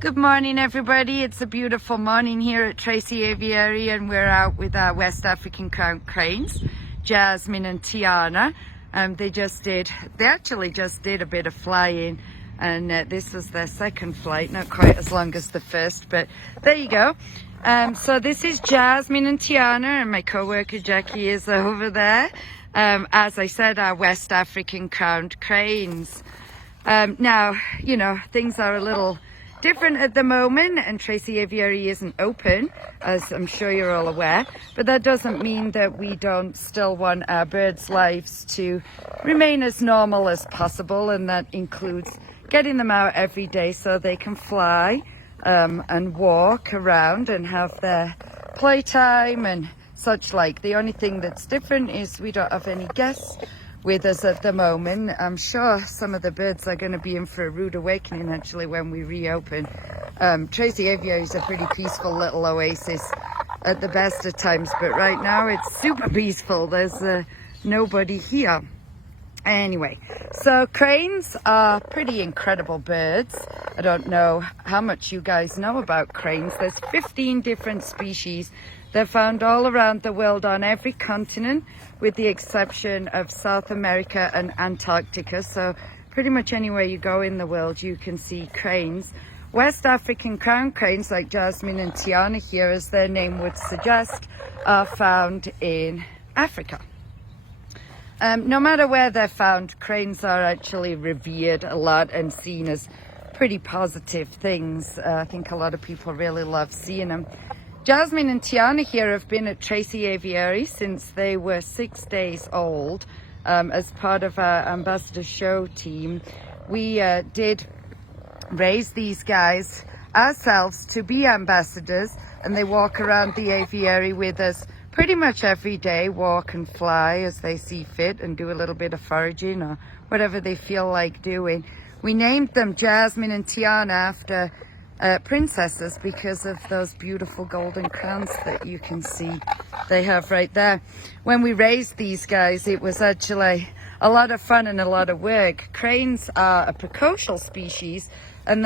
Good morning, everybody. It's a beautiful morning here at Tracy Aviary, and we're out with our West African crowned cranes, Jasmine and Tiana. They actually just did a bit of flying, and this was their second flight, not quite as long as the first, but there you go. So this is Jasmine and Tiana, and my co-worker Jackie is over there. As I said, our West African crowned cranes. Now, you know, things are a little different at the moment, and Tracy Aviary isn't open, as I'm sure you're all aware, but that doesn't mean that we don't still want our birds' lives to remain as normal as possible, and that includes getting them out every day so they can fly and walk around and have their playtime and such like. The only thing that's different is we don't have any guests with us at the moment. I'm sure some of the birds are going to be in for a rude awakening actually when we reopen. Tracy Aviary is a pretty peaceful little oasis at the best of times, but right now it's super peaceful. There's nobody here. Anyway, so cranes are pretty incredible birds. I don't know how much you guys know about cranes. There's 15 different species. They're found all around the world on every continent, with the exception of South America and Antarctica. So pretty much anywhere you go in the world, you can see cranes. West African crowned cranes, like Jasmine and Tiana here, as their name would suggest, are found in Africa. No matter where they're found, cranes are actually revered a lot and seen as pretty positive things. I think a lot of people really love seeing them. Jasmine and Tiana here have been at Tracy Aviary since they were 6 days old. As part of our ambassador show team, we did raise these guys ourselves to be ambassadors, and they walk around the aviary with us pretty much every day, walk and fly as they see fit, and do a little bit of foraging or whatever they feel like doing. We named them Jasmine and Tiana after princesses because of those beautiful golden crowns that you can see they have right there. When we raised these guys, it was actually a lot of fun and a lot of work. Cranes are a precocial species, and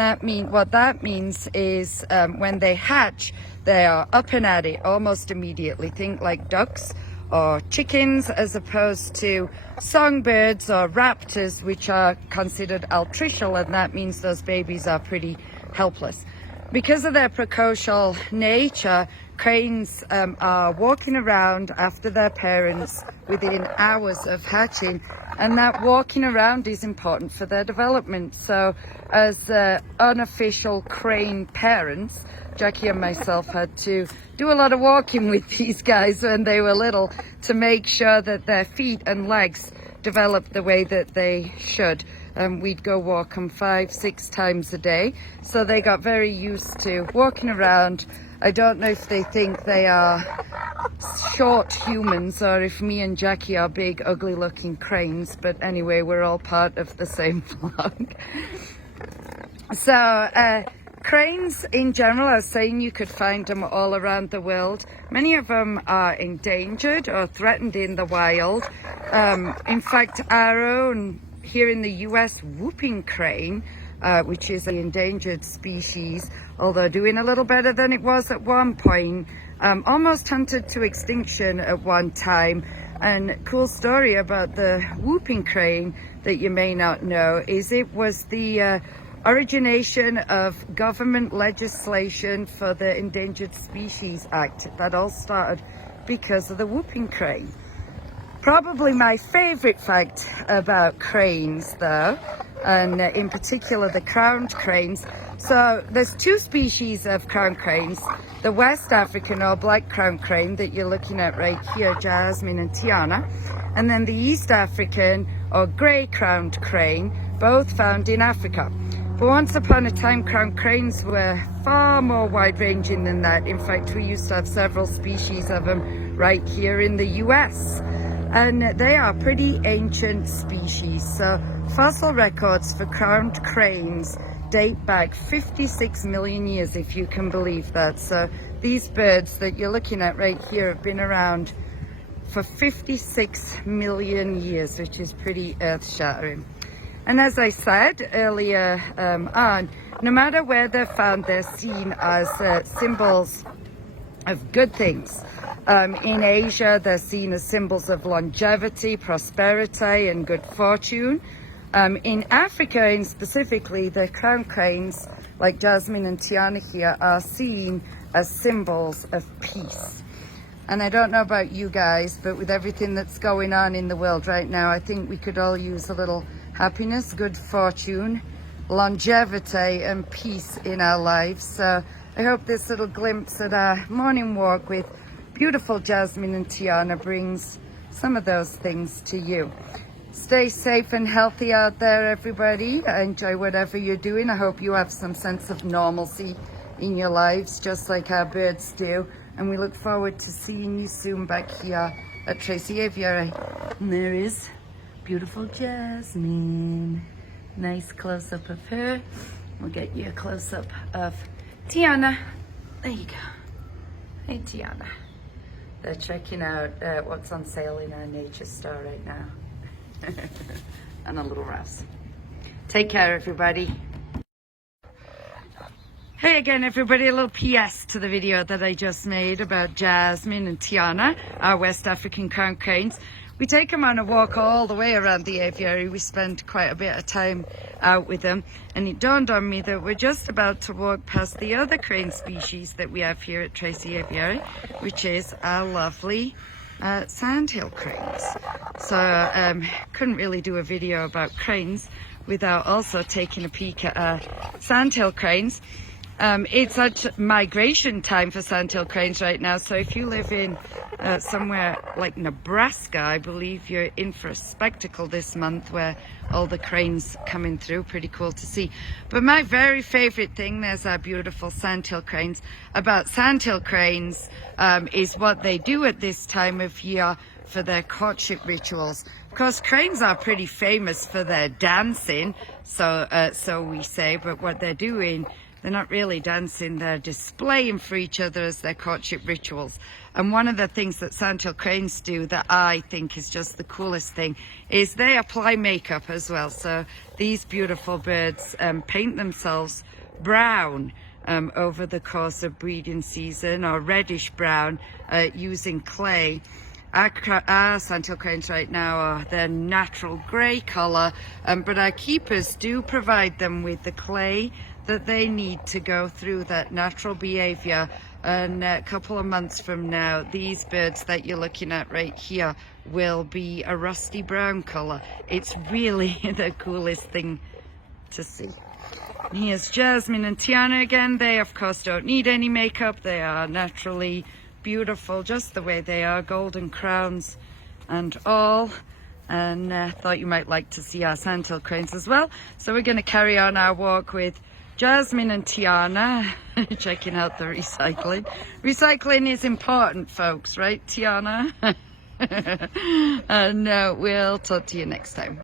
what that means is when they hatch, they are up and at it almost immediately. Think like ducks or chickens, as opposed to songbirds or raptors, which are considered altricial, and that means those babies are pretty helpless. Because of their precocial nature, cranes are walking around after their parents within hours of hatching, and that walking around is important for their development. So as unofficial crane parents, Jackie and myself had to do a lot of walking with these guys when they were little to make sure that their feet and legs developed the way that they should. We'd go walk them 5-6 times a day, so they got very used to walking around. I don't know if they think they are short humans or if me and Jackie are big ugly looking cranes, but anyway, we're all part of the same flock. So cranes in general, I was saying, you could find them all around the world. Many of them are endangered or threatened in the wild. In fact, our own here in the US whooping crane, which is an endangered species, although doing a little better than it was at one point, almost hunted to extinction at one time. And cool story about the whooping crane that you may not know is it was the origination of government legislation for the Endangered Species Act. That all started because of the whooping crane. Probably my favorite fact about cranes though, and in particular the crowned cranes. So there's two species of crowned cranes, the West African or black crowned crane that you're looking at right here, Jasmine and Tiana, and then the East African or grey crowned crane, both found in Africa. But once upon a time, crowned cranes were far more wide-ranging than that. In fact, we used to have several species of them right here in the US. And they are pretty ancient species. So fossil records for crowned cranes date back 56 million years, if you can believe that. So these birds that you're looking at right here have been around for 56 million years, which is pretty earth-shattering. And as I said earlier on, no matter where they're found, they're seen as symbols of good things. In Asia, they're seen as symbols of longevity, prosperity, and good fortune. In Africa, and specifically, the crown cranes, like Jasmine and Tiana here, are seen as symbols of peace. And I don't know about you guys, but with everything that's going on in the world right now, I think we could all use a little happiness, good fortune, longevity, and peace in our lives. So I hope this little glimpse at our morning walk with beautiful Jasmine and Tiana brings some of those things to you. Stay safe and healthy out there, everybody. Enjoy whatever you're doing. I hope you have some sense of normalcy in your lives, just like our birds do. And we look forward to seeing you soon back here at Tracy Aviary. And there is beautiful Jasmine. Nice close-up of her. We'll get you a close-up of Tiana. There you go. Hey, Tiana. They're checking out what's on sale in our nature store right now. And a little Rouse. Take care, everybody. Hey again, everybody, a little PS to the video that I just made about Jasmine and Tiana, our West African crown cranes. We take them on a walk all the way around the aviary. We spend quite a bit of time out with them, and it dawned on me that we're just about to walk past the other crane species that we have here at Tracy Aviary, which is our lovely sandhill cranes. So couldn't really do a video about cranes without also taking a peek at sandhill cranes. It's at migration time for sandhill cranes right now, so if you live in somewhere like Nebraska, I believe you're in for a spectacle this month where all the cranes coming through. Pretty cool to see. But my very favorite thing, there's our beautiful sandhill cranes, about sandhill cranes is what they do at this time of year for their courtship rituals. Of course, cranes are pretty famous for their dancing, so we say, but what they're doing, they're not really dancing, they're displaying for each other as their courtship rituals. And one of the things that sandhill cranes do that I think is just the coolest thing is they apply makeup as well. So these beautiful birds paint themselves brown over the course of breeding season, or reddish brown, using clay. Our sandhill cranes right now are their natural grey colour, but our keepers do provide them with the clay that they need to go through that natural behaviour. And a couple of months from now, these birds that you're looking at right here will be a rusty brown colour. It's really the coolest thing to see. And here's Jasmine and Tiana again. They of course don't need any makeup. They are naturally beautiful just the way they are, golden crowns and all. And thought you might like to see our sandhill cranes as well. So we're going to carry on our walk with Jasmine and Tiana, checking out the recycling. Recycling is important, folks, right, Tiana? And we'll talk to you next time.